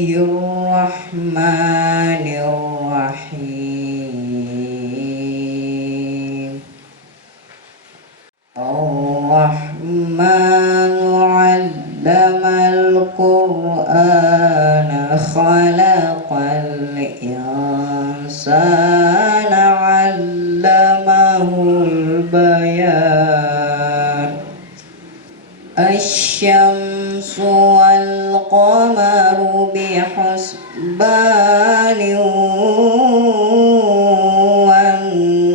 Bismillahirrahmanirrahim. Ar-Rahmanu 'allamal Qur'ana khalaqal insana 'allamahul bayan. Asy-syamsu wal qamaru bihusbanin wan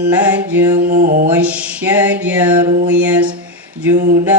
najmu wasyajaru yasjudan.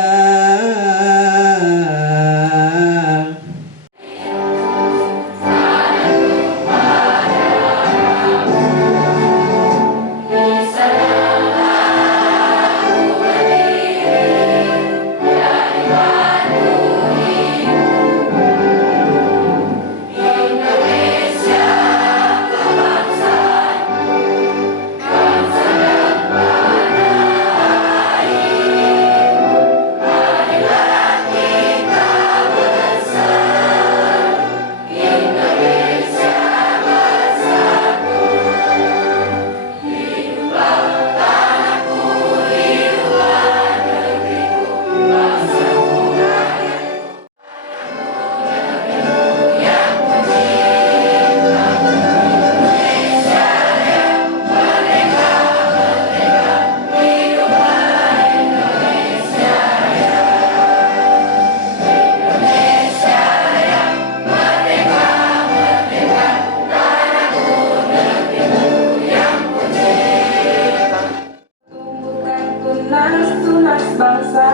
Tunas bangsa,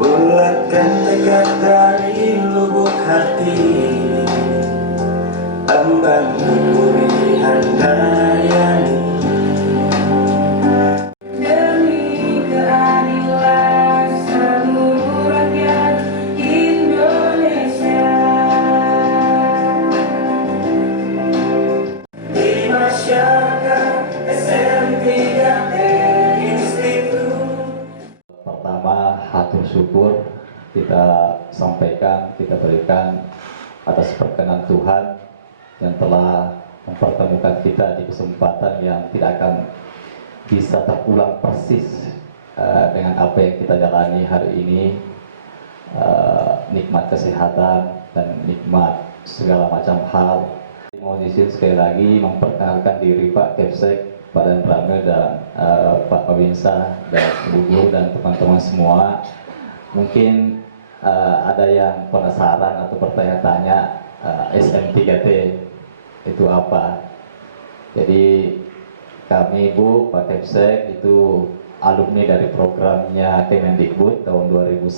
bulatkan tekad dari lubuk hati, ambang pemurihan dayani, demi keadilan seluruh rakyat Indonesia. Di masyarakat SM3T Pertama, hatur syukur kita sampaikan, kita berikan atas perkenan Tuhan yang telah mempertemukan kita di kesempatan yang tidak akan bisa terulang persis dengan apa yang kita jalani hari ini, nikmat kesehatan dan nikmat segala macam hal. Mohon izin sekali lagi memperkenalkan diri Pak Kepsek, Pak Dan Pramil dan Pak Babinsa dan Ibu Guru dan teman-teman semua. Mungkin ada yang penasaran atau bertanya-tanya SM3T itu apa. Jadi kami Bu, Pak Kepsek itu alumni dari programnya Kemendikbud tahun 2011.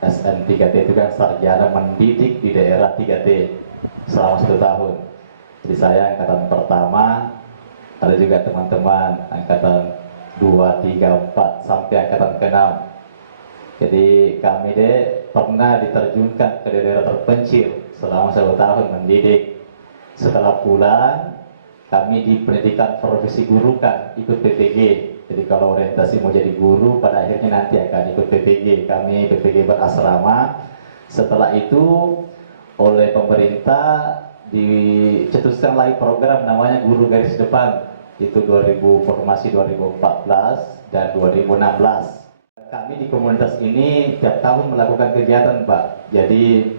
SM3T itu kan sarjana mendidik di daerah 3T selama 1 tahun. Jadi saya angkatan pertama, ada juga teman-teman angkatan 2, 3, 4 sampai angkatan ke-6. Jadi kami pernah diterjunkan ke daerah terpencil selama 1 tahun mendidik. Setelah pulang, kami di pendidikan profesi guru kan ikut PPG. Jadi kalau orientasi mau jadi guru, pada akhirnya nanti akan ikut PPG. Kami PPG berasrama. Setelah itu oleh pemerintah dicetuskan lagi program namanya Guru Garis Depan. Itu formasi 2014 dan 2016. Kami di komunitas ini tiap tahun melakukan kegiatan Pak. Jadi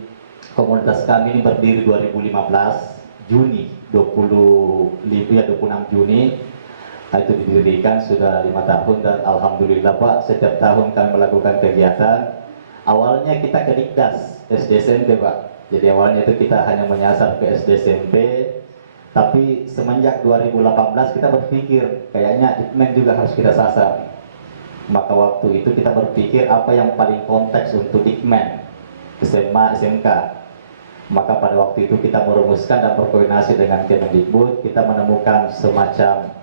komunitas kami ini berdiri 2015 Juni 26 Juni. Itu didirikan sudah 5 tahun dan alhamdulillah Pak, setiap tahun kami melakukan kegiatan. Awalnya kita ke Dikdas SD SMP Pak. Jadi awalnya itu kita hanya menyasar ke SD SMP. Tapi semenjak 2018 kita berpikir kayaknya Dikmen juga harus kita sasar. Maka waktu itu kita berpikir apa yang paling konteks untuk Dikmen, SMA, SMK. Maka pada waktu itu kita merumuskan dan berkoordinasi dengan Kemendikbud, kita menemukan semacam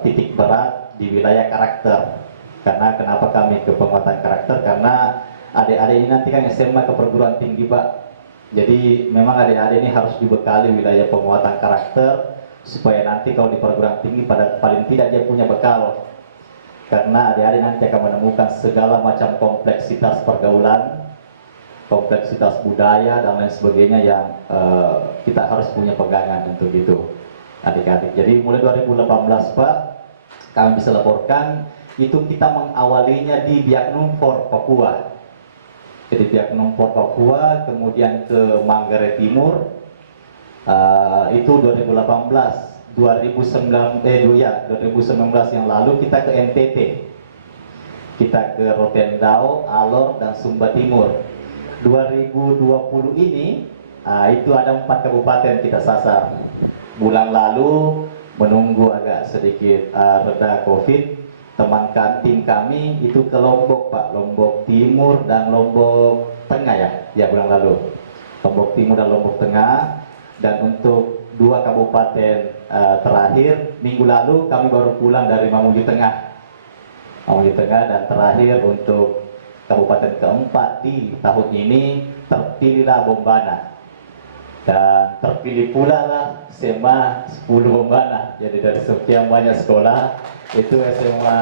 titik berat di wilayah karakter. Karena kenapa kami ke penguatan karakter? Karena adik-adik ini nanti kan SMA ke perguruan tinggi Pak. Jadi memang adik-adik ini harus dibekali wilayah penguatan karakter supaya nanti kalau di perguruan tinggi pada paling tidak dia punya bekal. Karena adik-adik nanti akan menemukan segala macam kompleksitas pergaulan kompleksitas budaya dan lain sebagainya yang kita harus punya pegangan untuk itu, adik-adik. Jadi mulai 2018 Pak, kami bisa laporkan itu kita mengawalinya di Biak Numfor, Papua. Jadi Biak Numfor, Papua, kemudian ke Manggarai Timur, itu 2018. 2019 yang lalu kita ke NTT, kita ke Rotendao, Alor, dan Sumba Timur. 2020 ini itu ada 4 kabupaten kita sasar. Bulan lalu menunggu agak sedikit reda COVID, tim kami itu ke Lombok Pak, Lombok Timur dan Lombok Tengah ya bulan lalu. Lombok Timur dan Lombok Tengah. Dan untuk 2 kabupaten terakhir, minggu lalu kami baru pulang dari Mamuju Tengah, dan terakhir untuk kabupaten keempat di tahun ini terpilihlah Bombana, dan terpilih pula lah SMA 10 Bombana. Jadi dari sekian banyak sekolah itu SMA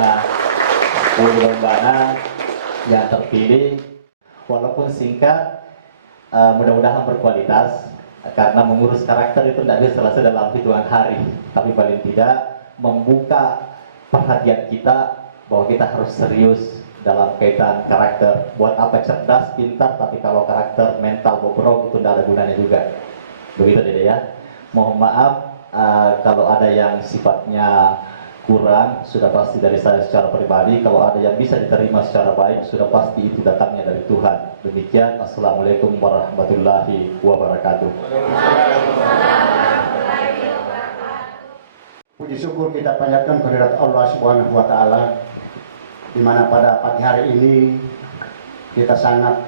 10 Bombana yang terpilih, walaupun singkat, mudah-mudahan berkualitas. Karena mengurus karakter itu tidak bisa selesai dalam hitungan hari, tapi paling tidak membuka perhatian kita bahwa kita harus serius dalam kaitan karakter. Buat apa cerdas, pintar, tapi kalau karakter mental bobrok itu tidak ada gunanya juga. Begitu Dede ya. Mohon maaf kalau ada yang sifatnya kurang, sudah pasti dari saya secara pribadi. Kalau ada yang bisa diterima secara baik, sudah pasti itu datangnya dari Tuhan. Demikian, Assalamualaikum warahmatullahi wabarakatuh. Puji syukur kita panjatkan kehadirat Allah Subhanahu wa Ta'ala, di mana pada pagi hari ini kita sangat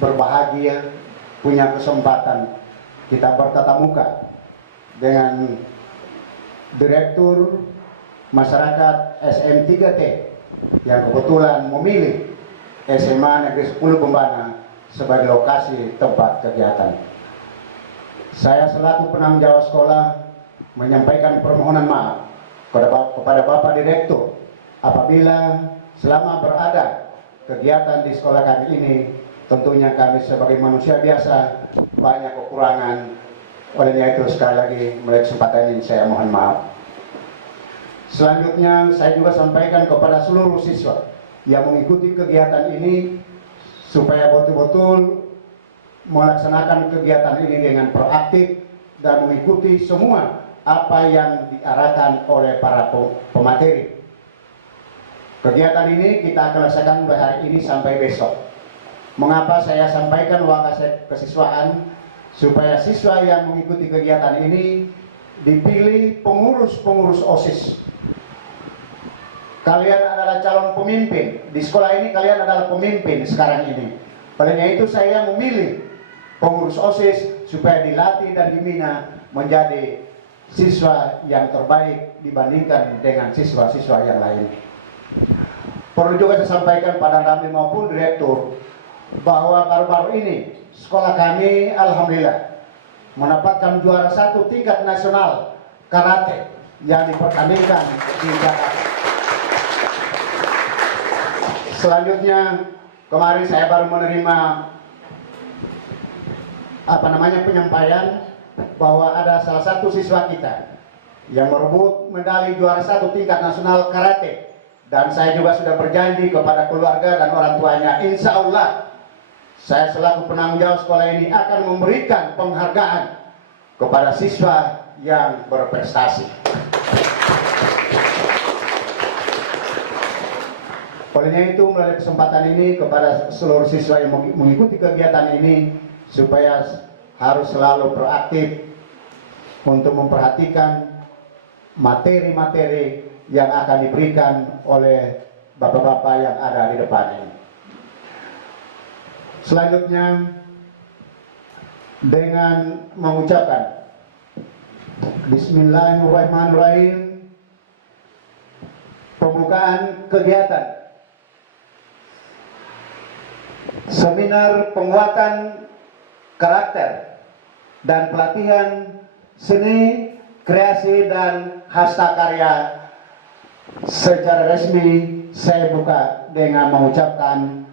berbahagia punya kesempatan kita bertatap muka dengan Direktur Masyarakat SM3T yang kebetulan memilih SMA Negeri 10 Bombana sebagai lokasi tempat kegiatan. Saya selaku penanggung jawab sekolah menyampaikan permohonan maaf kepada Bapak Direktur apabila selama berada kegiatan di sekolah kami ini, tentunya kami sebagai manusia biasa banyak kekurangan. Olehnya itu sekali lagi melalui kesempatan ini saya mohon maaf. Selanjutnya saya juga sampaikan kepada seluruh siswa yang mengikuti kegiatan ini supaya betul-betul melaksanakan kegiatan ini dengan proaktif dan mengikuti semua apa yang diarahkan oleh para pemateri. Kegiatan ini kita akan laksanakan mulai hari ini sampai besok. Mengapa saya sampaikan waktu kesiswaan? Supaya siswa yang mengikuti kegiatan ini dipilih pengurus-pengurus OSIS. Kalian adalah calon pemimpin di sekolah ini, kalian adalah pemimpin sekarang ini. Olehnya itu saya memilih pengurus OSIS supaya dilatih dan dibina menjadi siswa yang terbaik dibandingkan dengan siswa-siswa yang lain. Perlu juga saya sampaikan pada Ramli maupun Direktur bahwa baru-baru ini sekolah kami alhamdulillah mendapatkan juara 1 tingkat nasional karate yang dipertandingkan di Jakarta. Selanjutnya kemarin saya baru menerima penyampaian bahwa ada salah satu siswa kita yang merebut medali juara 1 tingkat nasional karate, dan saya juga sudah berjanji kepada keluarga dan orang tuanya, insya Allah saya selaku penanggung jawab sekolah ini akan memberikan penghargaan kepada siswa yang berprestasi. Olehnya itu melalui kesempatan ini kepada seluruh siswa yang mengikuti kegiatan ini supaya harus selalu proaktif untuk memperhatikan materi-materi yang akan diberikan oleh bapak-bapak yang ada di depan ini. Selanjutnya dengan mengucapkan Bismillahirrahmanirrahim, pembukaan kegiatan seminar penguatan karakter dan pelatihan seni, kreasi dan hastakarya secara resmi saya buka dengan mengucapkan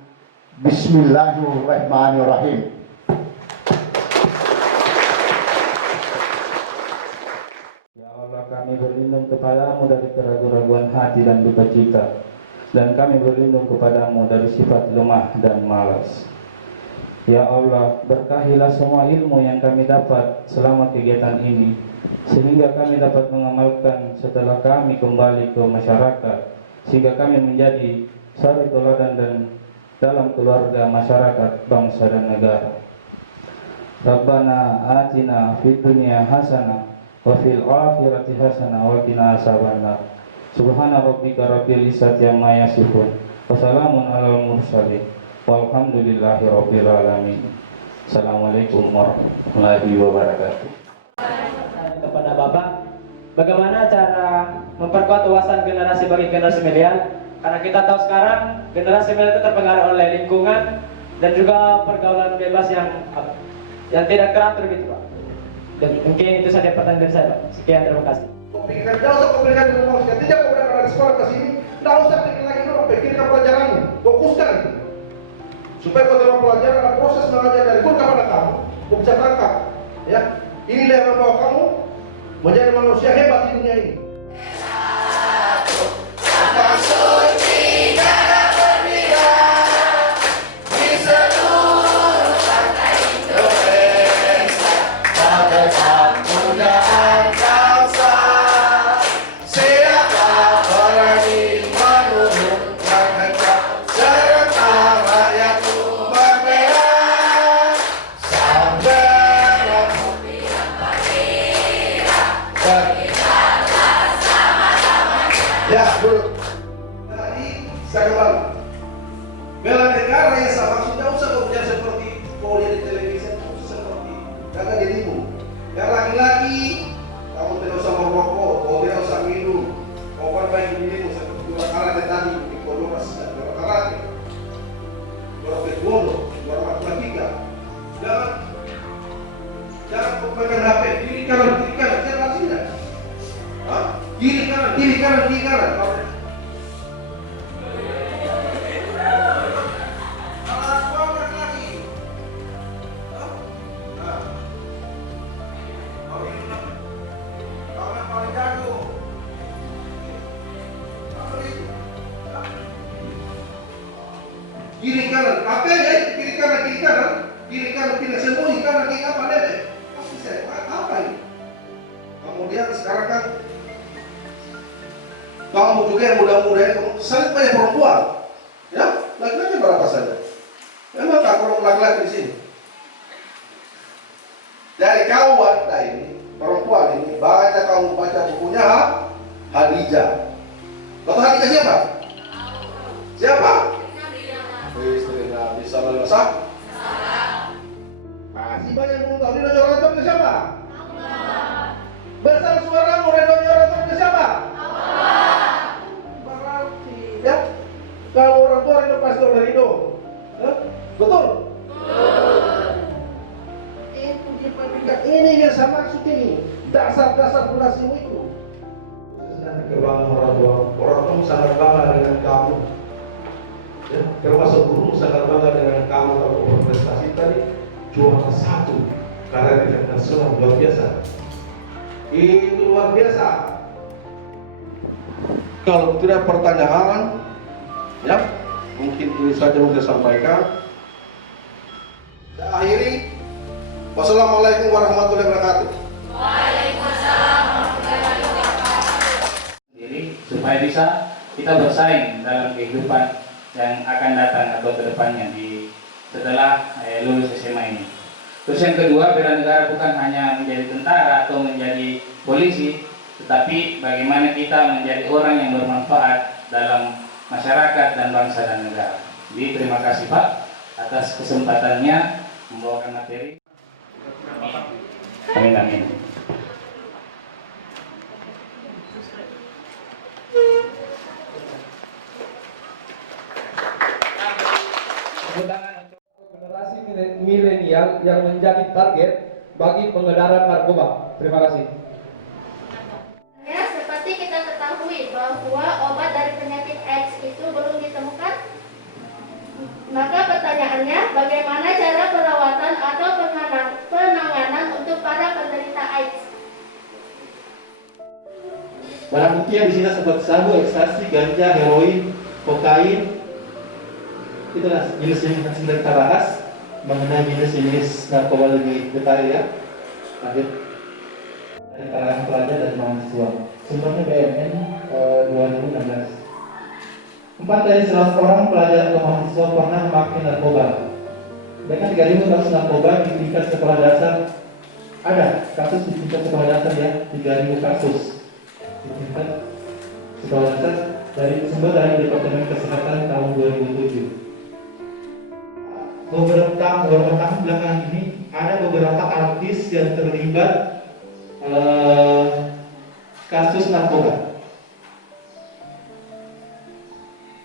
Bismillahirrahmanirrahim. Ya Allah, kami berlindung kepadamu dari keraguan-raguan hati dan duka cita, dan kami berlindung kepadamu dari sifat lemah dan malas. Ya Allah, berkahilah semua ilmu yang kami dapat selama kegiatan ini, sehingga kami dapat mengamalkan setelah kami kembali ke masyarakat, sehingga kami menjadi suri teladan dan dalam keluarga masyarakat, bangsa dan negara. Rabbana atina fid dunya hasanah wa fil akhirati hasanah wa qina azabannar. Subhana rabbika rabbil izzati amma yasifun wa salamun alal mursalin walhamdulillahi rabbil alamin. Assalamualaikum warahmatullahi wabarakatuh. Kepada Bapak, bagaimana cara memperkuat wawasan generasi bagi generasi milenial? Karena kita tahu sekarang generasi milenial itu terpengaruh oleh lingkungan dan juga pergaulan bebas yang tidak teratur gitu, Pak. Dan mungkin itu saja pertanyaan dari saya, Pak. Sekian, terima kasih. Tidak usah kau berikan rumusnya, tidak kau berangkat dari sekolah ke sini, tidak usah pikir lagi dulu, pikirkan pelajaranmu, fokuskan. Supaya kau terima pelajaran, ada proses mengajar dari guru kepada kamu, kau bisa tangkap. Ya, inilah yang membawa kamu menjadi manusia hebat di dunia ini. Ya, dulu. Tadi saya kembali. Bela negara yang sama sudah usah kau punya seperti kau lihat di televisi, kau usah seperti jaga dirimu. Yang laki-laki, kamu tidak usah merokok, kau tidak usah minum, kau perbaiki dirimu seperti juara karate tadi, di Kodomas, juara karate, juara taekwondo, juara matematika. Jangan kau pegang HP, kiri kanan, jangan tidak. Kiri kanan, kiri kanan, kiri kanan. Kiri kanan, apa ya? Kiri kanan, kiri kanan, kiri kanan, kiri sembunyi kanan, kiri apa deh? Pasti saya apa ini? Kemudian sekarang kan kamu juga yang muda-muda ini, sangat banyak perempuan, ya, laki-laki berapa saja? Memang tak kurang laki-laki di sini. Dari kamu wanita ini, perempuan ini, banyak kamu baca bukunya Hadijah. Kau tahu Hadijah siapa? Siapa? Istri Nabi Sallallahu Alaihi Wasallam. Masih banyak yang belum tahu. Ridho Orator itu siapa? Besar suaramu, Ridho Orator itu siapa? Berarti ya, kalau orang tua Ridho pasti oleh Ridho. Betul? Itu dia pendidikan. Ini yang saya maksud ini. Dasar-dasar fondasimu itu. Kebanggaan orang tua sangat bangga dengan kamu. Ya, termasuk guru sangat bangga dengan kamu kalau berprestasi tadi juara 1 karena tidak nasional luar biasa. Itu luar biasa. Kalau tidak pertanyaan, ya mungkin ini saja yang saya sampaikan. Saya akhiri. Wassalamualaikum warahmatullahi wabarakatuh. Waalaikumsalam warahmatullahi wabarakatuh. Jadi supaya bisa kita bersaing dalam kehidupan yang akan datang atau kedepannya setelah lulus SMA ini. Terus yang kedua, bela negara bukan hanya menjadi tentara atau menjadi polisi, tetapi bagaimana kita menjadi orang yang bermanfaat dalam masyarakat dan bangsa dan negara. Jadi terima kasih Pak atas kesempatannya membawakan materi. Amin amin. Generasi milenial yang menjadi target bagi pengedaran narkoba. Terima kasih. Ya, seperti kita ketahui bahwa obat dari penyakit AIDS itu belum ditemukan Maka pertanyaannya, bagaimana cara perawatan atau penanganan untuk para penderita AIDS? Barang bukti yang disita seperti sabu, ekstasi, ganja, heroin, kokain. Itulah jenis-jenis yang sedang kita bahas mengenai jenis-jenis narkoba lebih detail ya. Lanjut. Dari kalangan pelajar dan mahasiswa. Sumbernya BMN 2016. 4 dari 100 orang pelajar atau mahasiswa pernah memakai narkoba. Dengan 3.000 kasus narkoba di tingkat sekolah dasar, ada kasus di tingkat sekolah dasar ya, 3.000 kasus di tingkat sekolah dasar dari sumber dari Departemen Kesehatan tahun 2007. Beberapa tahun belakangan ini ada beberapa artis yang terlibat kasus narkoba.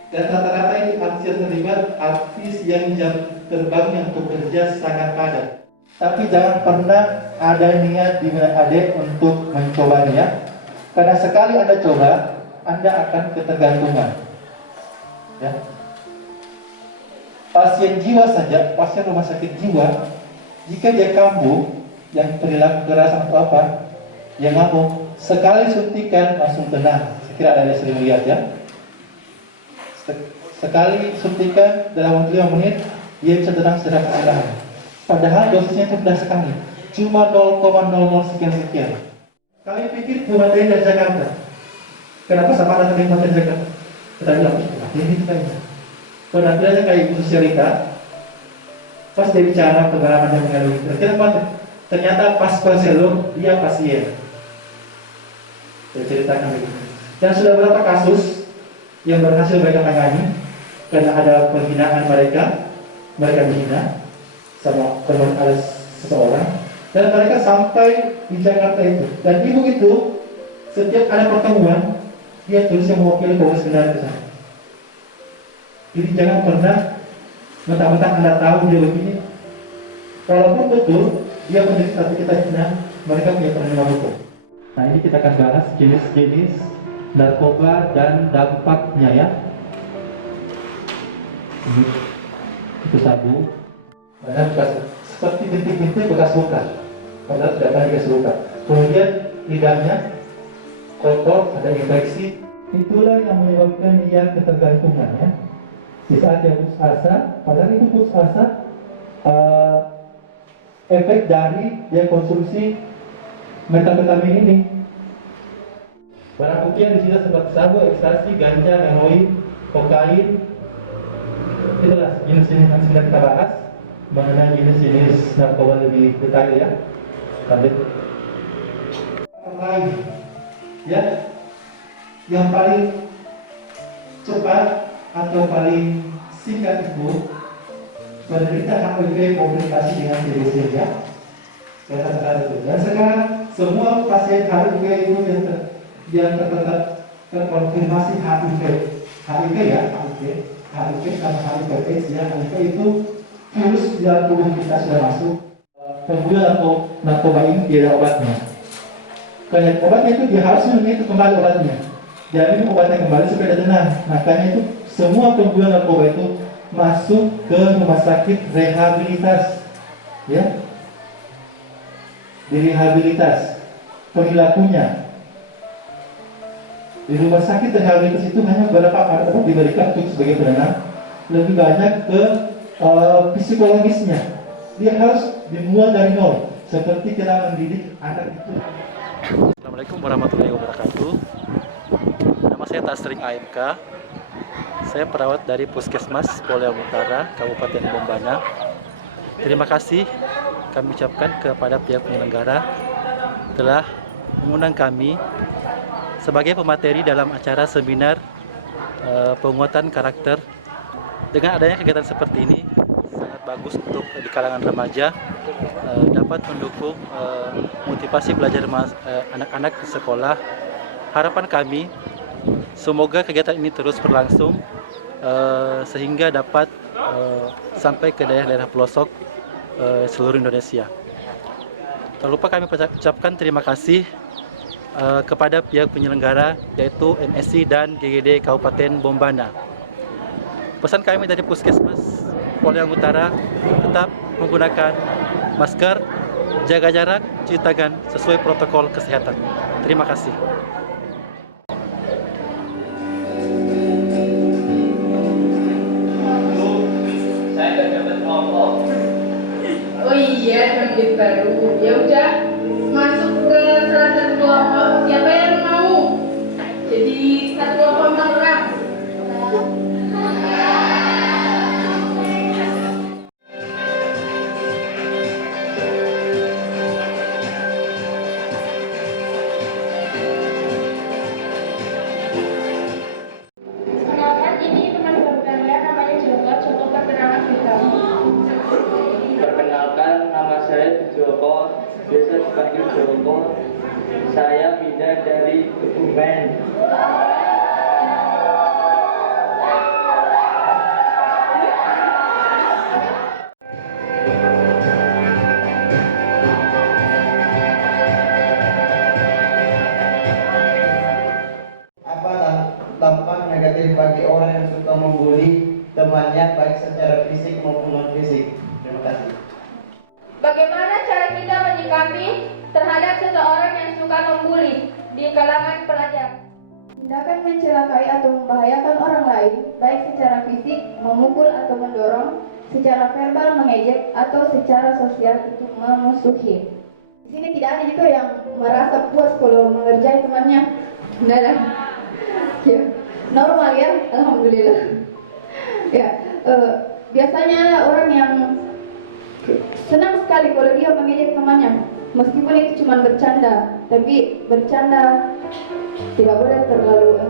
Dan rata-rata ini artis yang terlibat artis yang jam terbangnya untuk kerja sangat padat. Tapi jangan pernah ada niat di benak adik untuk mencobanya, karena sekali Anda coba, Anda akan ketergantungan. Ya. Pasien jiwa saja, pasien rumah sakit jiwa, jika dia kambuh, yang perilaku keras atau apa, dia mabuk, sekali suntikan langsung tenang. Saya kira ada yang sering lihat ya. Sekali suntikan dalam waktu 5 menit, dia bisa tenang secara keadaan. Padahal dosisnya itu rendah sekali, cuma 0,00 sekian-sekian. Kalian pikir pemateri dari Jakarta, kenapa sama ada dengan pemateri Jakarta? Kita bilang, ini kayaknya. Penampilannya kayak Ibu Syarika, pas dia bicara pengalaman yang mengalami, ternyata pas konselor dia pasien. Saya ceritakan begini. Dan sudah berapa kasus yang berhasil mereka tangani karena ada penghinaan mereka dihina sama teman seseorang, dan mereka sampai di Jakarta itu. Dan ibu itu setiap ada pertemuan dia tulis yang mewakili Polres Kendari ke sana. Jadi jangan pernah mentang-mentang Anda tahu dia begini. Walaupun betul dia menderita tapi kita hina, mereka punya perlindungan hukum. Nah ini kita akan bahas jenis-jenis narkoba dan dampaknya ya. Itu sabu. Banyak seperti bintik-bintik bekas luka. Padahal tidak banyak bekas luka. Kemudian lidahnya kotor, ada infeksi. Itulah yang menyebabkan dia ketergantungan ya. Di saat dia putus asa, padahal itu putus asa efek dari dia konsumsi metamfetamin ini. Barang bukti yang disita seperti sabu, ekstasi, ganja, heroin, kokain. Itulah jenis-jenis yang sedang kita bahas mengenai jenis-jenis narkoba lebih detail ya. Lanjut. Lain, ya, yang paling cepat atau paling singkat itu penderita HIV komunikasi dengan TBC ya. Saya katakan itu. Dan sekarang semua pasien HIV itu yang terkonfirmasi HIV ya, HIV sama HIV/AIDS ya. HIV itu virus di dalam tubuh kita sudah masuk. Penggunaan narkoba ini tidak ada obatnya. Karena obatnya itu dia harus minum itu kembali obatnya. Jadi minum obatnya kembali supaya tenang. Makanya itu semua pengguna narkoba itu masuk ke rumah sakit rehabilitas, ya, direhabilitas perilakunya. Di rumah sakit rehabilitas itu hanya beberapa kartu diberikan untuk sebagai penenang, lebih banyak ke psikologisnya. Dia harus dimulai dari nol, seperti kita mendidik anak itu. Assalamualaikum warahmatullahi wabarakatuh. Nama saya Tasring AMK. Saya perawat dari Puskesmas Polewang Utara, Kabupaten Bombana. Terima kasih kami ucapkan kepada pihak penyelenggara telah mengundang kami sebagai pemateri dalam acara seminar penguatan karakter. Dengan adanya kegiatan seperti ini sangat bagus untuk di kalangan remaja, dapat mendukung motivasi belajar anak-anak di sekolah. Harapan kami semoga kegiatan ini terus berlangsung sehingga dapat sampai ke daerah-daerah pelosok seluruh Indonesia. Tak lupa kami ucapkan terima kasih kepada pihak penyelenggara yaitu MSI dan GGD Kabupaten Bombana. Pesan kami dari Puskesmas Poliang Utara tetap menggunakan masker, jaga jarak, cuci tangan sesuai protokol kesehatan. Terima kasih. Oh iya, teman baru. Ya udah, masuk ke salah satu kelompok. Siapa yang mau? Jadi satu kelompok 4 orang. Kenalkan, ini teman baru kalian, namanya Joko. Joko, perkenalan diri kamu. Perkenalkan, nama saya Joko, biasa dipanggil Joko. Saya pindah dari Kebumen. Apa dampak negatif bagi orang yang suka membuli temannya baik secara fisik maupun non fisik? Terima kasih. Bagaimana cara kita menyikapi terhadap seseorang yang suka membuli di kalangan pelajar? Tindakan mencelakai atau membahayakan orang lain, baik secara fisik, memukul atau mendorong, secara verbal mengejek, atau secara sosial untuk memusuhi. Di sini tidak ada juga yang merasa puas kalau mengerjai temannya. Tidak ada. Ya, normal ya, alhamdulillah. Ya, biasanya orang yang senang sekali kalau dia mengejek temannya, meskipun itu cuma bercanda, tapi bercanda tidak boleh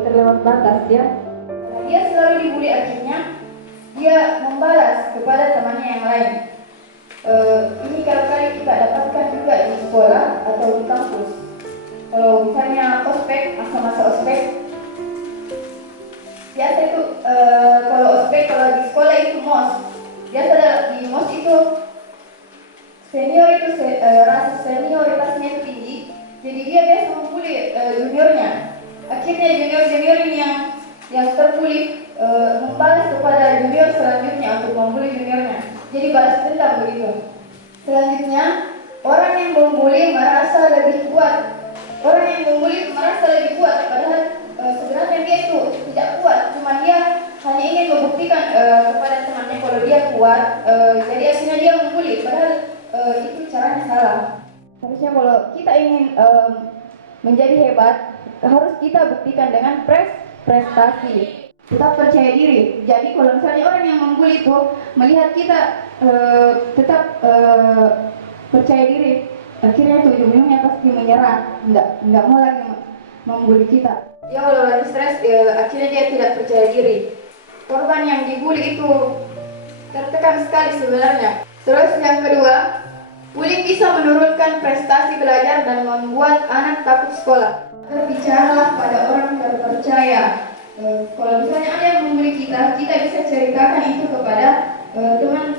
terlewat batas ya. Dia selalu dibully, akhirnya dia membalas kepada temannya yang lain. Ini kali kita dapatkan juga di sekolah atau di kampus. Kalau misalnya ospek, masa-masa ospek, biasa itu kalau ospek, kalau di sekolah itu mos. Biasa di mos itu rasa senioritasnya itu tinggi, jadi dia biasa membuli juniornya. Akhirnya junior ini yang terbuli membalas kepada junior selanjutnya untuk membuli juniornya. Jadi balas dendam begitu. Selanjutnya orang yang membuli merasa lebih kuat. Orang yang membuli merasa lebih kuat, padahal sebenarnya dia itu tidak kuat. Cuma dia hanya ingin membuktikan kepada temannya kalau dia kuat. Jadi akhirnya dia membuli, padahal itu caranya salah. Harusnya kalau kita ingin menjadi hebat, harus kita buktikan dengan prestasi. Tetap percaya diri. Jadi kalau misalnya orang yang membuli itu melihat kita tetap percaya diri, akhirnya itu ujung-ujungnya pasti menyerah, nggak mau lagi membuli kita. Dia kalau lagi stres, akhirnya dia tidak percaya diri. Korban yang dibuli itu tertekan sekali sebenarnya. Terus yang kedua, bullying bisa menurunkan prestasi belajar dan membuat anak takut sekolah. Berbicara pada orang terpercaya. Kalau misalnya ada yang membuli kita bisa ceritakan itu kepada teman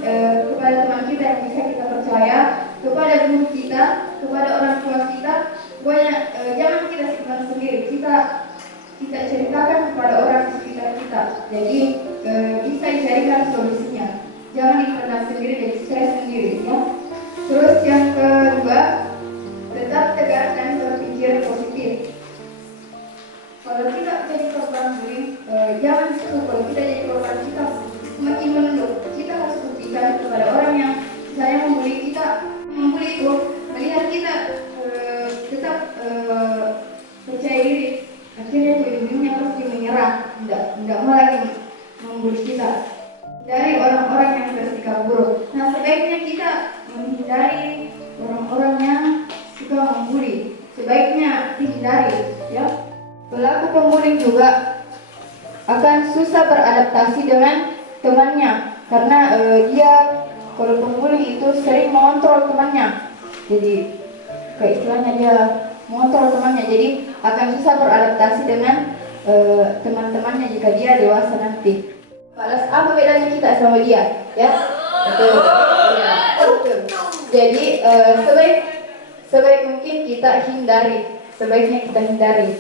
kita yang bisa kita percaya, kepada guru kita, kepada orang tua kita. Pokoknya jangan kita simpan sendiri. Kita ceritakan kepada orang sekitar kita. Jadi bisa dicarikan solusinya. Jangan dipendam sendiri dan stres sendiri ya. Terus yang kedua, tetap tegas dan berpikir positif. Kalau kita jadi korban bullying, jangan justru kalau kita jadi korban kita semakin menunduk. Kita harus buktikan kepada orang yang misalnya membuli itu, melihat kita tetap percaya diri. Akhirnya ujung-ujungnya pasti menyerah, tidak mau lagi membuli kita. Dari orang-orang yang bersikap buruk. Nah, sebaiknya kita menghindari orang-orang yang suka membuli. Sebaiknya dihindari, ya. Pelaku pembuli juga akan susah beradaptasi dengan temannya karena dia kalau pembuli itu sering mengontrol temannya. Jadi istilahnya dia mengontrol temannya, jadi akan susah beradaptasi dengan teman-temannya jika dia dewasa nanti. Balas apa bedanya kita sama dia, ya? Betul. Ya, betul. Jadi sebaik mungkin kita hindari, sebaiknya kita hindari.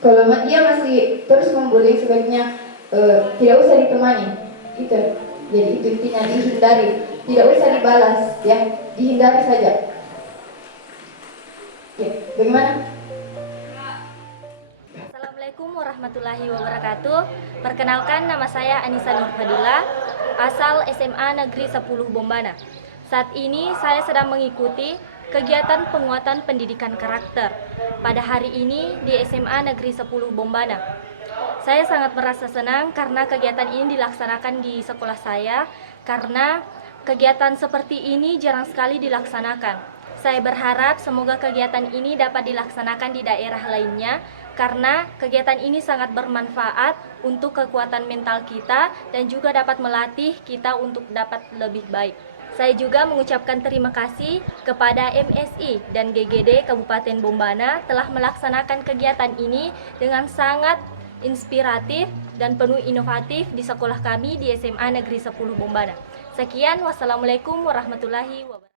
Kalau dia masih terus membuli, sebaiknya tidak usah ditemani, Itu. Jadi itu intinya, dihindari. Tidak usah dibalas, ya. Dihindari saja. Ya, bagaimana? Assalamualaikum warahmatullahi wabarakatuh. Perkenalkan, nama saya Anissa Nur Fadila, asal SMA Negeri 10 Bombana. Saat ini saya sedang mengikuti kegiatan penguatan pendidikan karakter pada hari ini di SMA Negeri 10 Bombana. Saya sangat merasa senang karena kegiatan ini dilaksanakan di sekolah saya, karena kegiatan seperti ini jarang sekali dilaksanakan. Saya berharap semoga kegiatan ini dapat dilaksanakan di daerah lainnya, karena kegiatan ini sangat bermanfaat untuk kekuatan mental kita dan juga dapat melatih kita untuk dapat lebih baik. Saya juga mengucapkan terima kasih kepada MSI dan GGD Kabupaten Bombana telah melaksanakan kegiatan ini dengan sangat inspiratif dan penuh inovatif di sekolah kami di SMA Negeri 10 Bombana. Sekian, wassalamualaikum warahmatullahi wabarakatuh.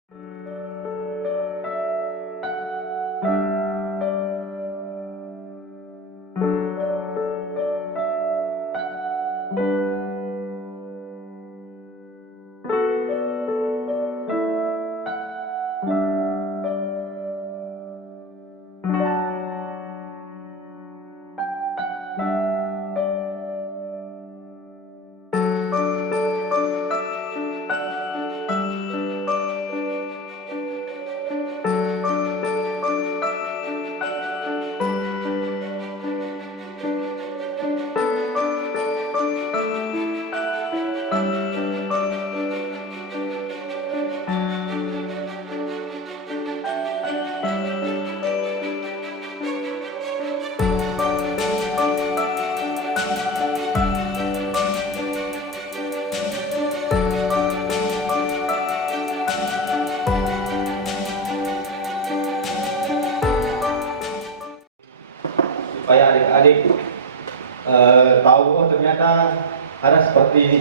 Supaya adik-adik tahu, oh ternyata ada seperti ini,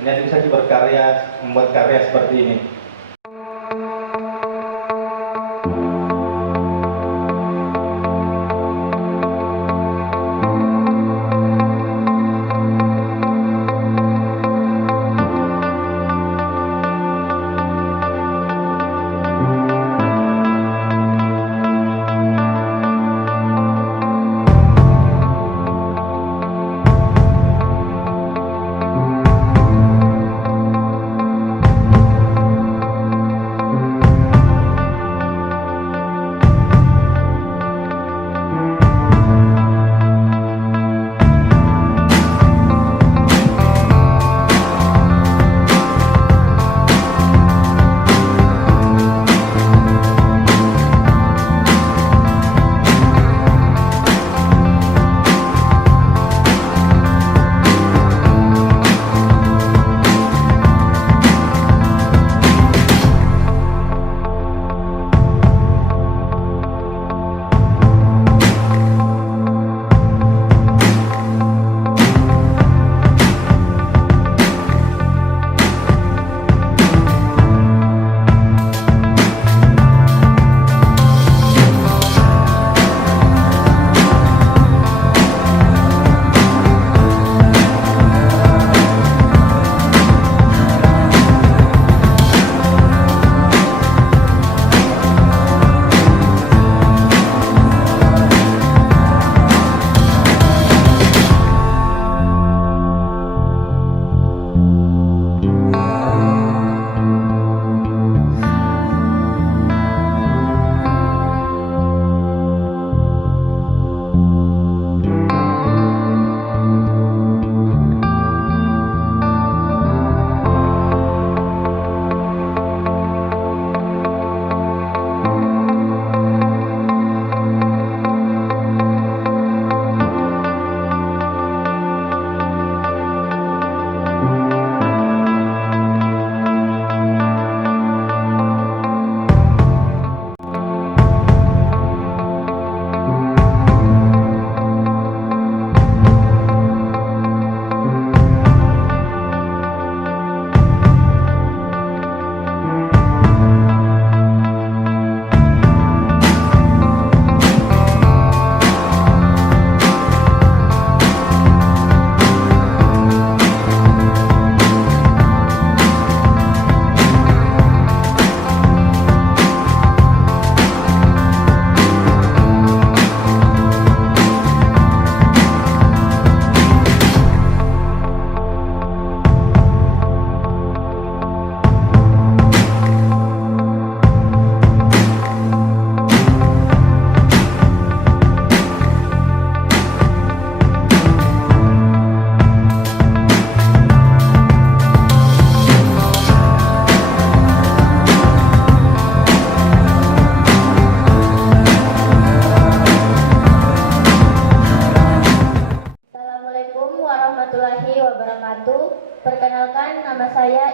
ternyata bisa berkarya, membuat karya seperti ini.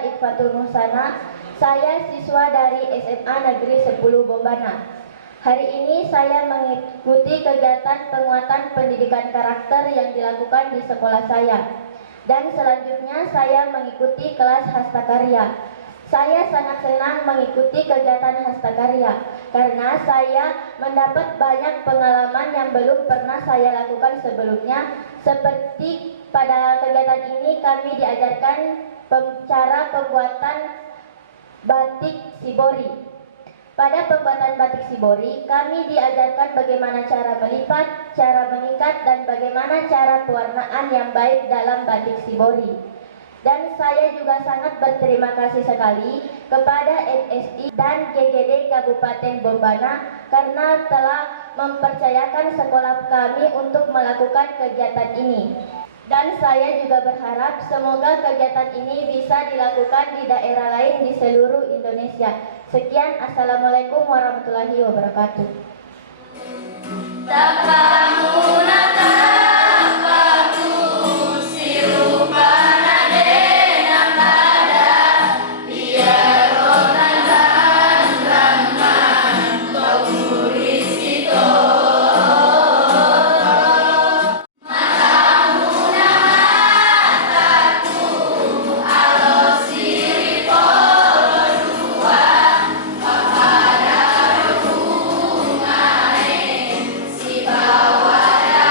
saya Ikhfatul Nusana. Saya siswa dari SMA Negeri 10 Bombana. Hari ini saya mengikuti kegiatan penguatan pendidikan karakter yang dilakukan di sekolah saya. Dan selanjutnya saya mengikuti kelas hastakarya. Saya sangat senang mengikuti kegiatan hastakarya karena saya mendapat banyak pengalaman yang belum pernah saya lakukan sebelumnya. Seperti pada kegiatan ini kami diajarkan cara pembuatan batik shibori. Pada pembuatan batik shibori, kami diajarkan bagaimana cara melipat, cara mengikat, dan bagaimana cara pewarnaan yang baik dalam batik shibori. Dan saya juga sangat berterima kasih sekali kepada MSI dan GGD Kabupaten Bombana karena telah mempercayakan sekolah kami untuk melakukan kegiatan ini. Dan saya juga berharap semoga kegiatan ini bisa dilakukan di daerah lain di seluruh Indonesia. Sekian, Assalamualaikum warahmatullahi wabarakatuh. Si bawa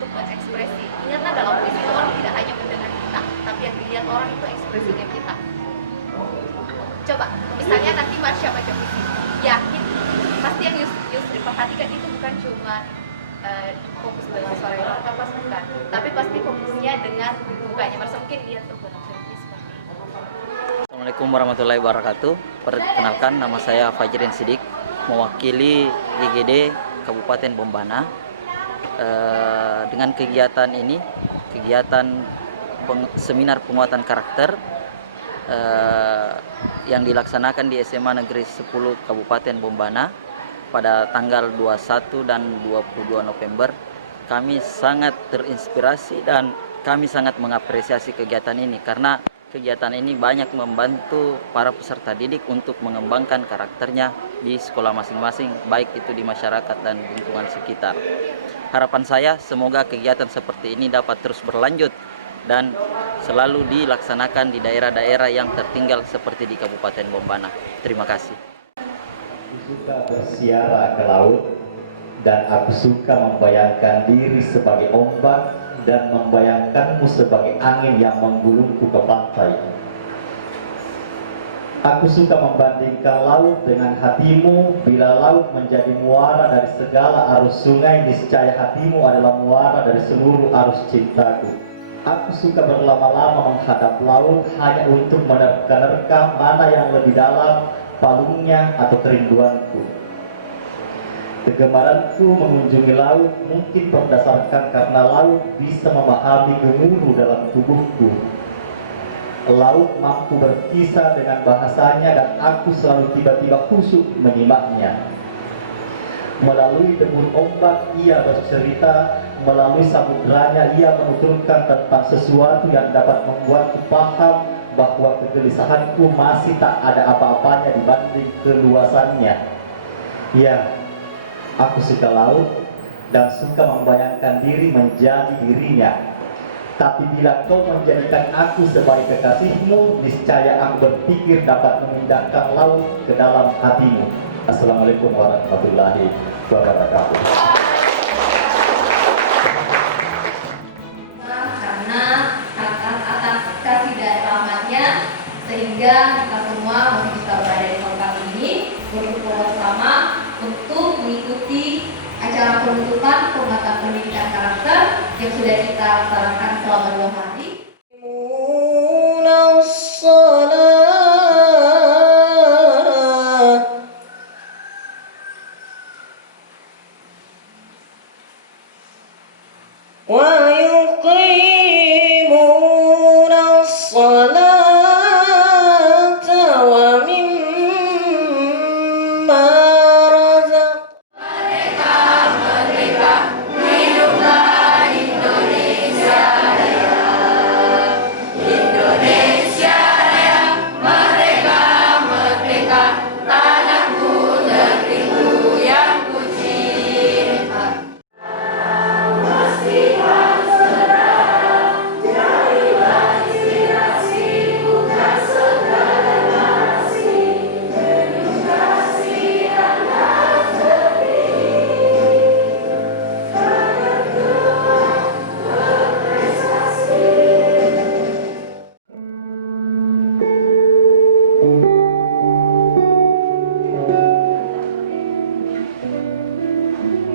untuk berekspresi. Ingatlah dalam puisi itu orang tidak hanya mendengar kita, tapi yang dilihat orang itu ekspresinya kita. Coba, misalnya nanti Marsha baca puisi, yakin pasti yang Yusri perhatikan itu bukan cuma fokus dengan suara yang orang pas bukan, tapi pasti fokusnya dengan mukanya. Marsha mungkin lihat tuh seperti itu. Assalamualaikum warahmatullahi wabarakatuh. Perkenalkan, nama saya Fajrin Sidik, mewakili IGD Kabupaten Bombana. Dengan kegiatan ini, kegiatan seminar penguatan karakter yang dilaksanakan di SMA Negeri 10 Kabupaten Bombana pada tanggal 21 dan 22 November, kami sangat terinspirasi dan kami sangat mengapresiasi kegiatan ini karena kegiatan ini banyak membantu para peserta didik untuk mengembangkan karakternya di sekolah masing-masing, baik itu di masyarakat dan lingkungan sekitar. Harapan saya semoga kegiatan seperti ini dapat terus berlanjut dan selalu dilaksanakan di daerah-daerah yang tertinggal seperti di Kabupaten Bombana. Terima kasih. Aku suka bersiara ke laut dan aku suka membayangkan diri sebagai ombak dan membayangkanmu sebagai angin yang menggulungku ke pantai. Aku suka membandingkan laut dengan hatimu. Bila laut menjadi muara dari segala arus sungai, niscaya hatimu adalah muara dari seluruh arus cintaku. Aku suka berlama-lama menghadap laut hanya untuk menerka-nerka mana yang lebih dalam, palungnya atau kerinduanku. Kegemaranku mengunjungi laut mungkin berdasarkan karena laut bisa memahami gemuruh dalam tubuhku. Laut mampu berkisah dengan bahasanya dan aku selalu tiba-tiba khusyuk menyimaknya. Melalui debun ombak ia bercerita, melalui samudranya ia menuturkan tentang sesuatu yang dapat membuatku paham bahwa kegelisahanku masih tak ada apa-apanya dibanding keluasannya. Ya, aku suka laut dan suka membayangkan diri menjadi dirinya. Tapi bila kau menjadikan aku sebagai kekasihmu, niscaya aku berpikir dapat memindahkan laut ke dalam hatimu. Assalamualaikum warahmatullahi wabarakatuh. Karena atas kasih dan rahmatnya, sehingga kita semua masih bisa berada di tempat ini bersyukur sama untuk mengikuti acara penutupan penguatan pendidikan karakter yang sudah kita laksanakan selama 2 hari.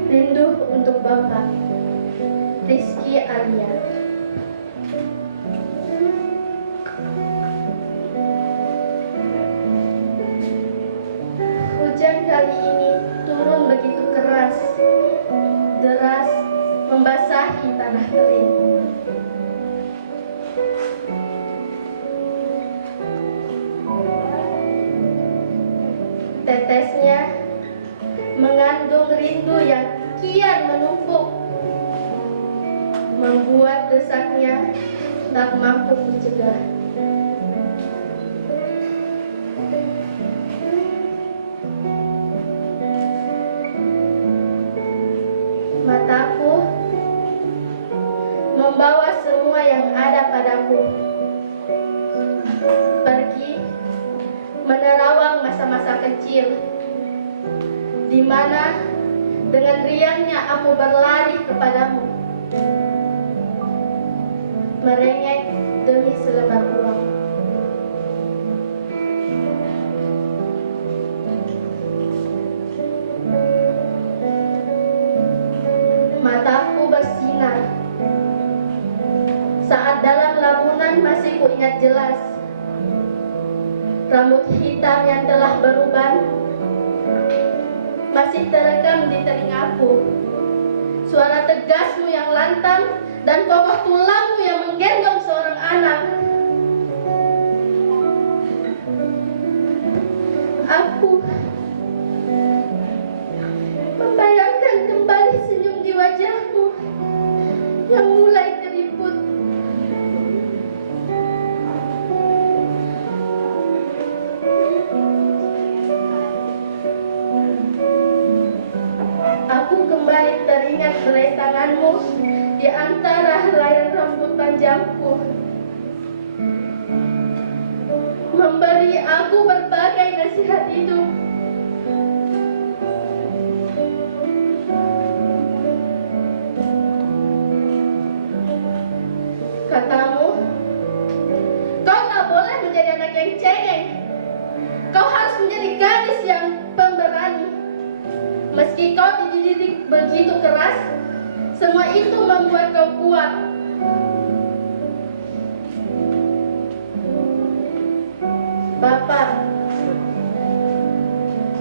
Rindu untuk Bapak, Rizky Alia. Hujan kali ini turun begitu keras, deras membasahi tanah kering. Tetesnya mengandung rindu yang kian menumpuk, membuat desaknya tak mampu dicegah. Mataku membawa semua yang ada padaku, pergi menerawang masa-masa kecil, di mana dengan riangnya aku berlari kepadamu. ingat jelas. Rambut hitam yang telah beruban masih terekam di telingaku. Suara tegasmu yang lantang dan kokoh tulangmu yang menggendong seorang anak. Aku membayangkan kembali senyum di wajahmu yang mulai keriput. Aku kembali teringat helai tanganmu di antara helai rambut panjangku, memberi aku berbagai nasihat hidup. Katamu, kau tak boleh menjadi anak yang cengeng. Kau harus menjadi gadis yang pemberani. Meski kau dididik begitu keras, semua itu membuat kau kuat. Bapak,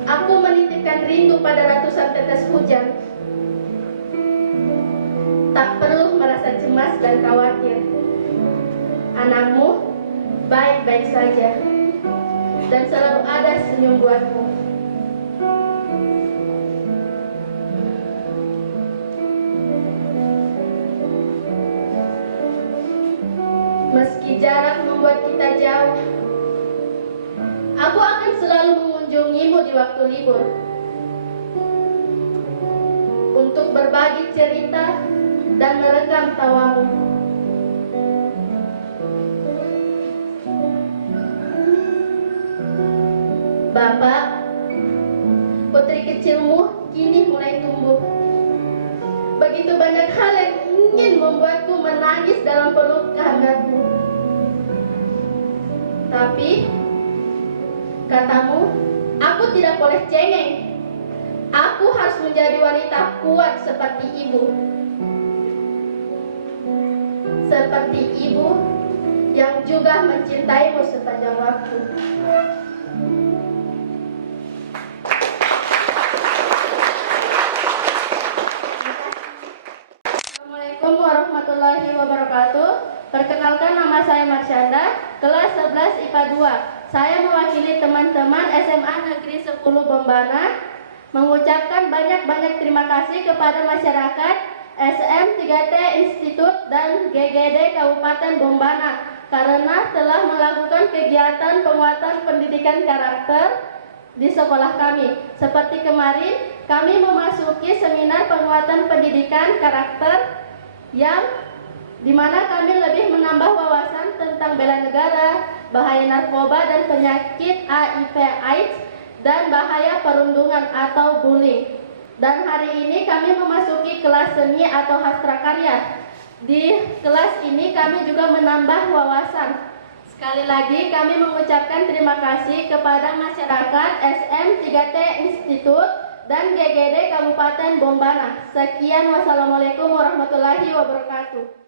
aku menitipkan rindu pada ratusan tetes hujan. Tak perlu merasa cemas dan khawatir. Anakmu baik-baik saja dan selalu ada senyum buatmu. Meski jarak membuat kita jauh, aku akan selalu mengunjungimu di waktu libur untuk berbagi cerita dan merekam tawamu. Bapak, putri kecilmu kini mulai tumbuh. Begitu banyak hal yang ingin membuatku menangis dalam peluk hangatmu. Tapi, katamu, aku tidak boleh cengeng. Aku harus menjadi wanita kuat seperti ibu. Seperti ibu yang juga mencintaimu sepanjang waktu. Assalamualaikum warahmatullahi wabarakatuh. Perkenalkan, nama saya Marsyanda, kelas 11 IPA 2. Saya mewakili teman-teman SMA Negeri 10 Bombana mengucapkan banyak-banyak terima kasih kepada masyarakat SM 3T Institut dan GGD Kabupaten Bombana karena telah melakukan kegiatan penguatan pendidikan karakter di sekolah kami. Seperti kemarin, kami memasuki seminar penguatan pendidikan karakter yang dimana kami lebih menambah wawasan tentang bela negara, bahaya narkoba dan penyakit HIV/AIDS, dan bahaya perundungan atau bullying. Dan hari ini kami memasuki kelas seni atau hastrakarya. Di kelas ini kami juga menambah wawasan. Sekali lagi kami mengucapkan terima kasih kepada masyarakat SM 3T Institut dan GGD Kabupaten Bombana. Sekian, wassalamualaikum warahmatullahi wabarakatuh.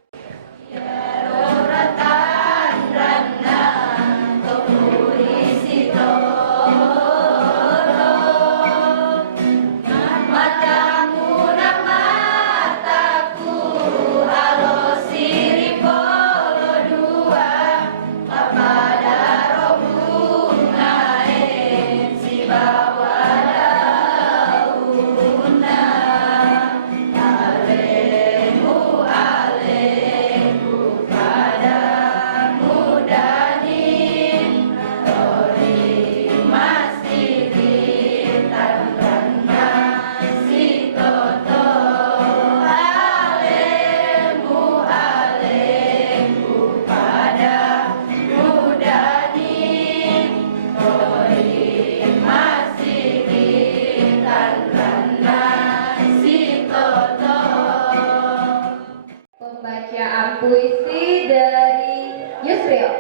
Pembacaan puisi dari Yusril.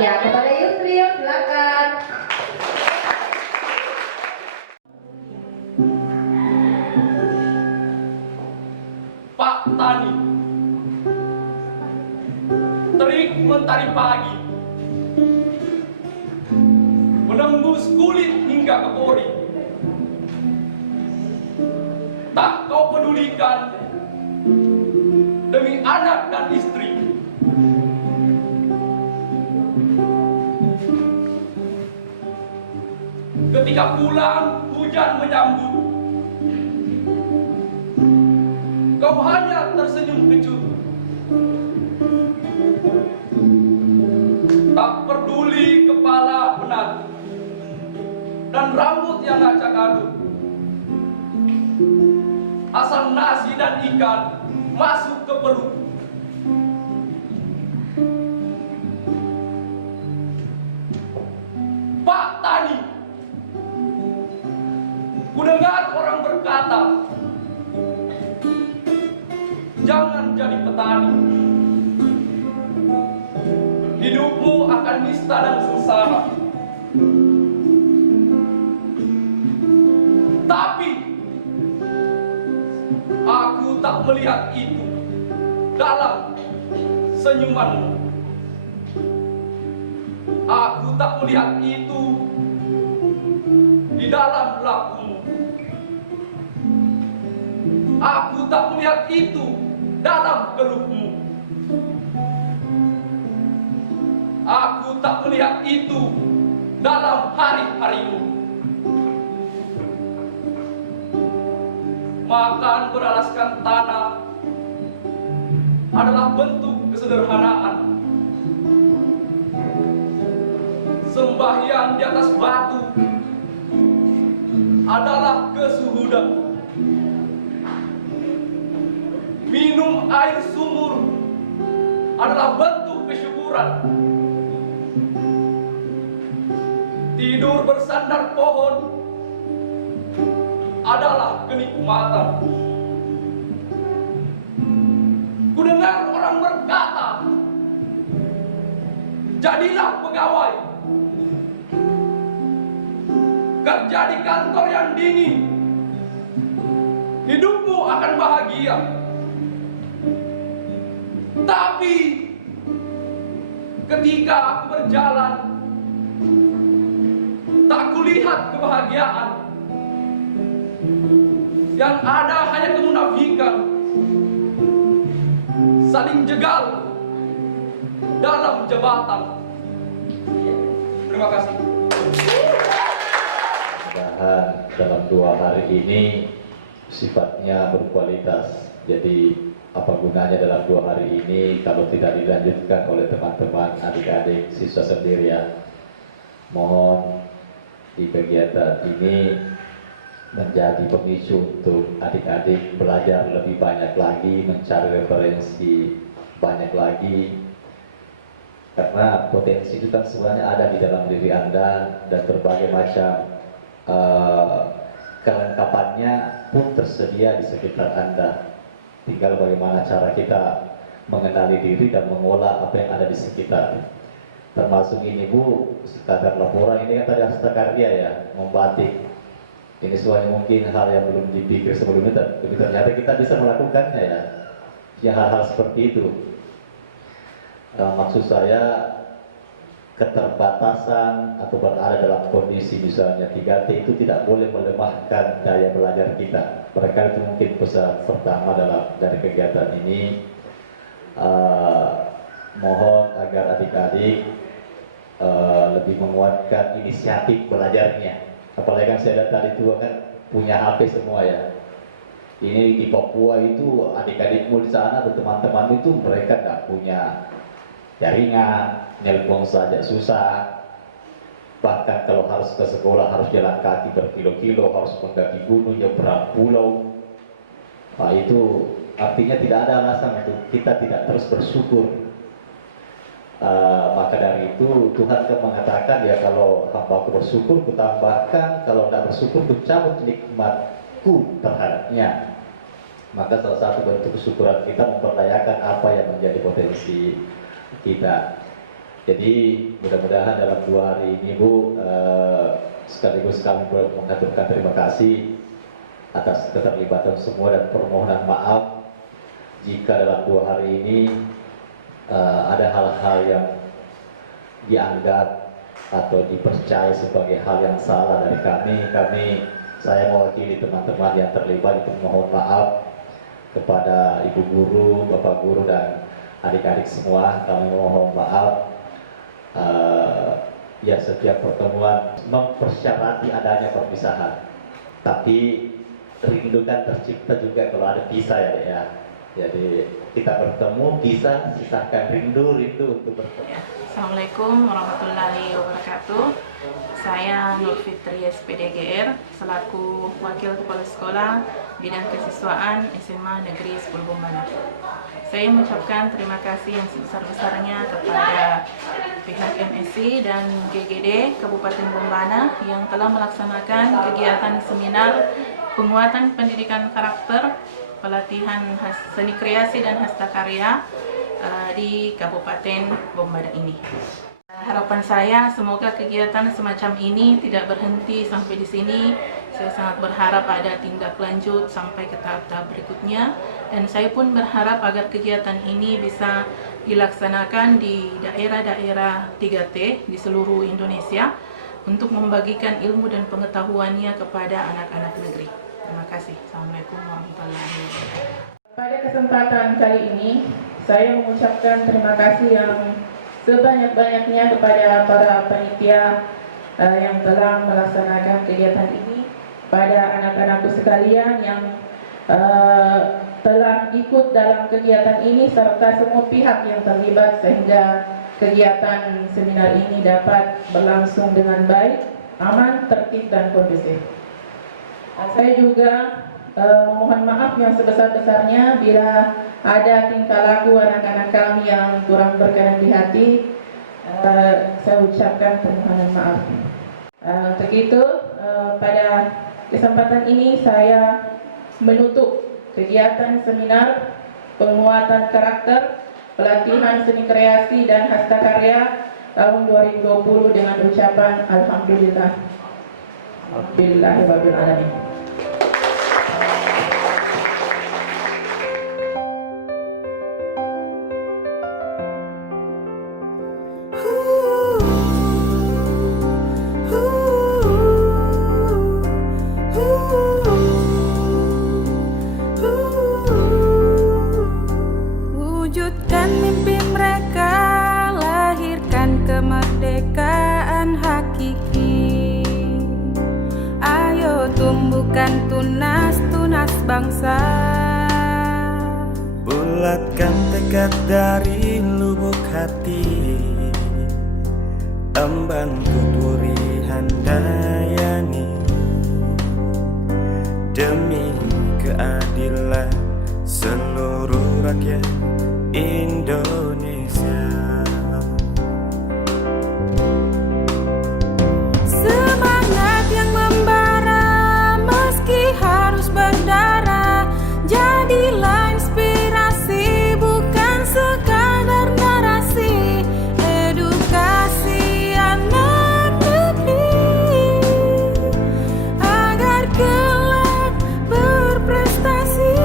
Ya, kepada Yusril, silakan. Pak Tani, terik mentari pagi, menembus kulit hingga ke pori. Tak kau pedulikan demi anak dan istri. Ketika pulang hujan menyambut, kau hanya tersenyum kecut. Tak peduli kepala penat dan rambut yang acak adut. Asal nasi dan ikan masuk ke perut. Pak Tani, ku dengar orang berkata, jangan jadi petani. Hidupmu akan nista dan sengsara. Tapi aku tak melihat itu dalam senyumanmu. Aku tak melihat itu di dalam lakumu. Aku tak melihat itu dalam keluhmu. Aku tak melihat itu dalam hari-harimu. Makan beralaskan tanah adalah bentuk kesederhanaan. Sembahyang di atas batu adalah kesuhudan. Minum air sumur adalah bentuk kesyukuran. Tidur bersandar pohon adalah kenikmatan. Ku dengar orang berkata, jadilah pegawai, kerja di kantor yang dingin, hidupmu akan bahagia. Tapi ketika aku berjalan, tak kulihat kebahagiaan. Yang ada hanya kemunafikan, saling jegal dalam jabatan. Terima kasih. Mudah-mudahan dalam 2 hari ini sifatnya berkualitas. Jadi apa gunanya dalam 2 hari ini kalau tidak dilanjutkan oleh teman-teman adik-adik siswa sendiri ya. Mohon di kegiatan ini menjadi pemicu untuk adik-adik belajar lebih banyak lagi, mencari referensi banyak lagi, karena potensi itu kan sebenarnya ada di dalam diri Anda dan berbagai macam kelengkapannya pun tersedia di sekitar Anda. Tinggal bagaimana cara kita mengenali diri dan mengolah apa yang ada di sekitar. Termasuk ini Bu, sekadar laporan ini kan tadi hasta-karya ya, membatik. Ini semuanya mungkin hal yang belum dipikir sebelumnya, tapi ternyata kita bisa melakukannya ya. Ya hal-hal seperti itu. Maksud saya keterbatasan atau berada dalam kondisi misalnya 3T itu tidak boleh melemahkan daya belajar kita. Mereka itu mungkin pesan pertama dari kegiatan ini. Mohon agar adik-adik lebih menguatkan inisiatif belajarnya. Apalagi kan saya lihat tadi itu kan punya HP semua ya. Ini di Papua itu adik-adikmu di sana atau teman-teman itu mereka nggak punya jaringan, nelpon saja susah. Bahkan kalau harus ke sekolah harus jalan kaki berkilo-kilo, harus mendaki gunung, nyebrang pulau. Nah itu artinya tidak ada alasan untuk kita tidak terus bersyukur. Maka dari itu Tuhan kan mengatakan ya kalau hambaku bersyukur kutambahkan, kalau tidak bersyukur kucabut nikmatku terhadapnya. Maka salah satu bentuk kesyukuran kita memperdayakan apa yang menjadi potensi kita. Jadi mudah-mudahan dalam 2 hari ini Bu, sekaligus kami mengaturkan terima kasih atas keterlibatan semua dan permohonan maaf jika dalam 2 hari ini ada hal-hal yang dianggap atau dipercaya sebagai hal yang salah dari kami, saya mewakili teman-teman yang terlibat itu mohon maaf kepada ibu guru, bapak guru dan adik-adik semua. Kami mohon maaf. Ya, setiap pertemuan mempersyarati adanya perpisahan, tapi rindu kan tercipta juga kalau ada pisah ya. Jadi kita bertemu, pisah, sisakan rindu untuk bertemu. Assalamualaikum warahmatullahi wabarakatuh. Saya Nur Fitri SPDGR selaku Wakil Kepala Sekolah Bidang Kesiswaan SMA Negeri 10 Bombana. Saya mengucapkan terima kasih yang sebesar-besarnya kepada pihak MSI dan GGD Kabupaten Bombana yang telah melaksanakan kegiatan seminar penguatan pendidikan karakter, pelatihan seni kreasi dan hasta di Kabupaten Bombana ini. Harapan saya semoga kegiatan semacam ini tidak berhenti sampai di sini. Saya sangat berharap ada tindak lanjut sampai ke tahap-tahap berikutnya, dan saya pun berharap agar kegiatan ini bisa dilaksanakan di daerah-daerah 3T di seluruh Indonesia untuk membagikan ilmu dan pengetahuannya kepada anak-anak negeri. Terima kasih. Assalamualaikum warahmatullahi wabarakatuh. Pada kesempatan kali ini, saya mengucapkan terima kasih yang sebanyak-banyaknya kepada para panitia yang telah melaksanakan kegiatan ini, pada anak-anakku sekalian yang telah ikut dalam kegiatan ini, serta semua pihak yang terlibat sehingga kegiatan seminar ini dapat berlangsung dengan baik, aman, tertib, dan kondusif. Saya juga memohon maaf yang sebesar-besarnya bila ada tingkah laku anak-anak kami yang kurang berkenan di hati. Saya ucapkan permohonan maaf. Untuk itu, pada kesempatan ini saya menutup kegiatan seminar penguatan karakter, pelatihan seni kreasi dan hastakarya tahun 2020 dengan ucapan Alhamdulillah. Alhamdulillahirabbil alamin. Wujudkan mimpi mereka, lahirkan kemerdekaan hakiki. Ayo tumbuhkan tunas-tunas bangsa. Bulatkan tekad dari lubuk hati, emban tuturi handayani, demi keadilan seluruh rakyat Indonesia. Semangat yang membara meski harus berdarah, jadilah inspirasi bukan sekadar narasi. Edukasi anak negeri agar kelak berprestasi.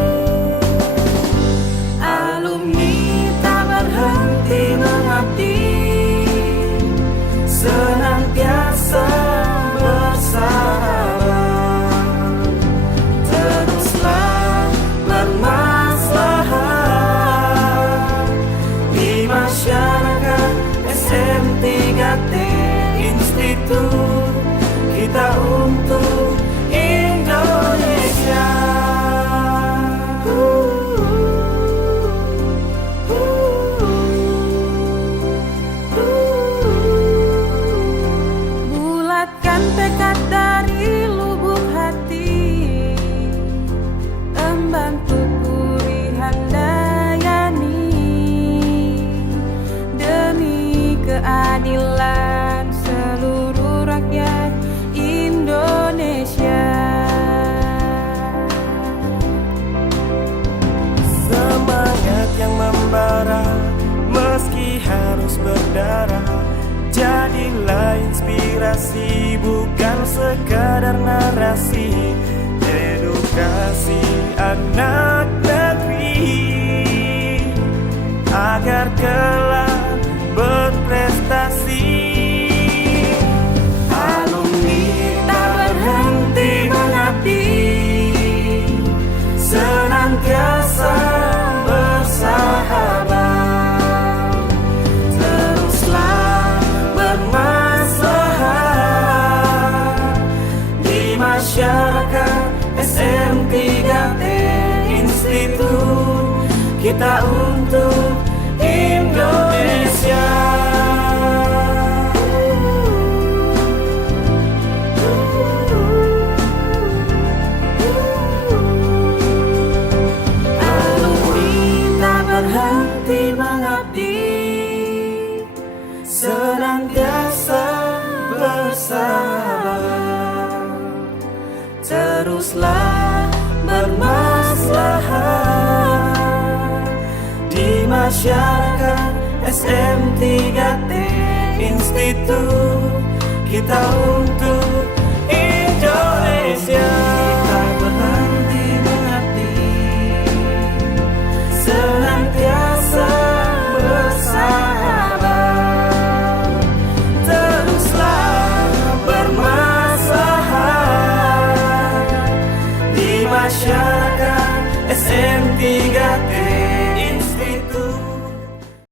Alumni tak berhenti mengabdi, senantiasa bersahabat, teruslah bermaslahat di masyarakat. SM3T Institut kita untuk Indonesia. Bulatkan tekad dari lubuk hati, emban tuturi handayani, demi keadilan seluruh rakyat Indonesia. Semangat yang membara meski harus berdarah, jadilah inspirasi bukan sekadar narasi. Edukasi anak negeri agar agar kelak berprestasi. Alumni tak berhenti mengabdi, senantiasa bersahabat, teruslah bermaslahat di masyarakat. SM3T Institut kita untuk Indonesia. Alumni tak berhenti mengabdi, senantiasa bersahabat, teruslah bermaslahat di masyarakat. SM3T Institut kita untuk Indonesia.